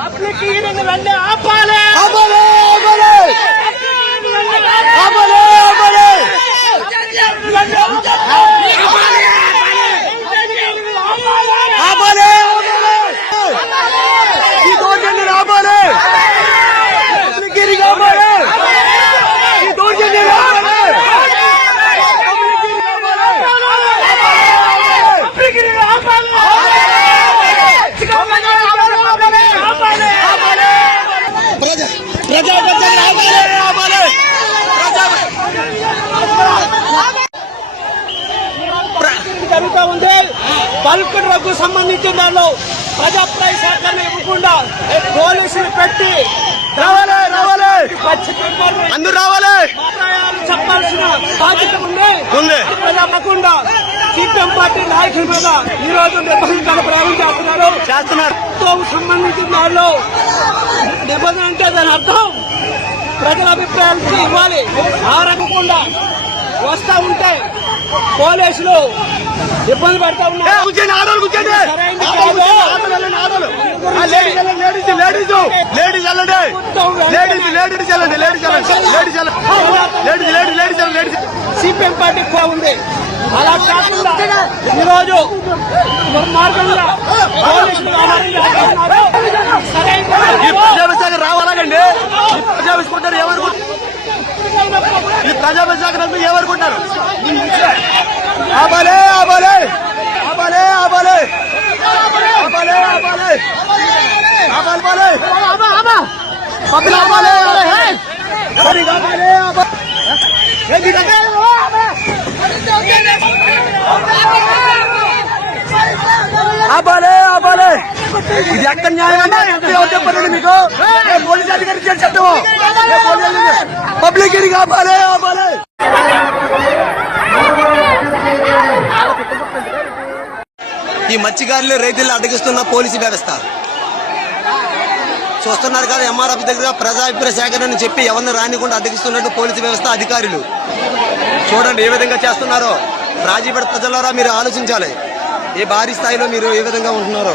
Public hearing రండి ఆపాలి! ఆపాలి ఆపాలి ఆపాలి ఆపాలి ఈ దౌర్జన్యం ఆపాలి పబ్లిక్ ఆపాలి ఈ దౌర్జన్యం ఆపాలి ప్రజా ప్రజా ప్రజలు ఆపాలి ఆపాలి ప్రజా జరుగుతూ ఉంది బల్క్ డ్రగ్ సంబంధించిన దానిలో ప్రజాప్రాయ సేకరణ ఇవ్వకుండా పోలీసులు పెట్టి రావాలి రావాలి అందరూ రావాలి. చెప్పాల్సిన బాధ్యత ఉంది. ప్రజాపకుండా సిపిఎం పార్టీ నాయకుల మీద ఈ రోజు నిర్వహించాలని ప్రయోగం చేస్తున్నారు. చేస్తున్నారు. సంబంధించిన దానిలో నిబంధన అంటే దాని అర్థం. ప్రజల అభిప్రాయాలకి ఇవ్వాలి ఆ రకకుండా వస్తా ఉంటే పోలీసులు ఇబ్బంది పెడతా ఉన్నారు లేడీస్ లేడీస్ లేడీస్ వెళ్ళండి లేడీస్ లేడీస్ వెళ్ళండి ladies ladies ladies ladies ladies ladies CPM party ఉంది అలా కాకుండా ఈరోజు దుర్మార్గంగా పోలీసులు వ్యవహారం చేస్తున్నారు. సరైన ఈ ప్రజాభిషేకం రావాలండి ఈ ప్రజాభిషేకుంటారు ఏమనుకుంటారు ప్రజాభిషేకం అంతా ఏమనుకుంటారు ఆపాలే ఆపాలే ఆపాలే ఆపాలే ఆపాలే ఆపాలే ఆపాలి పబ్బులు ఆపాలే ఆపాలే ఆపాలే? ఆపాలే ఆపాలే ఇది ఎక్కడ న్యాయం చెప్పండి మీకు? పోలీస్ అధికారి చట్టము పబ్లిక్ ఇది కాపాలి ఈ మత్స్యకారులు రైతులు అడ్డగిస్తున్న పోలీసు వ్యవస్థ. చూస్తున్నారు కదా ఎంఆర్ఎఫ్ దగ్గర ప్రజాభిప్రాయ సేకరణ అని చెప్పి ఎవరిని రానికుండా అడ్డగిస్తున్నట్టు పోలీసు వ్యవస్థ అధికారులు. చూడండి ఏ విధంగా చేస్తున్నారో. రాజీపేట ప్రజలారా మీరు ఆలోచించాలి. ఏ భారీ స్థాయిలో మీరు ఏ విధంగా ఉంటున్నారో.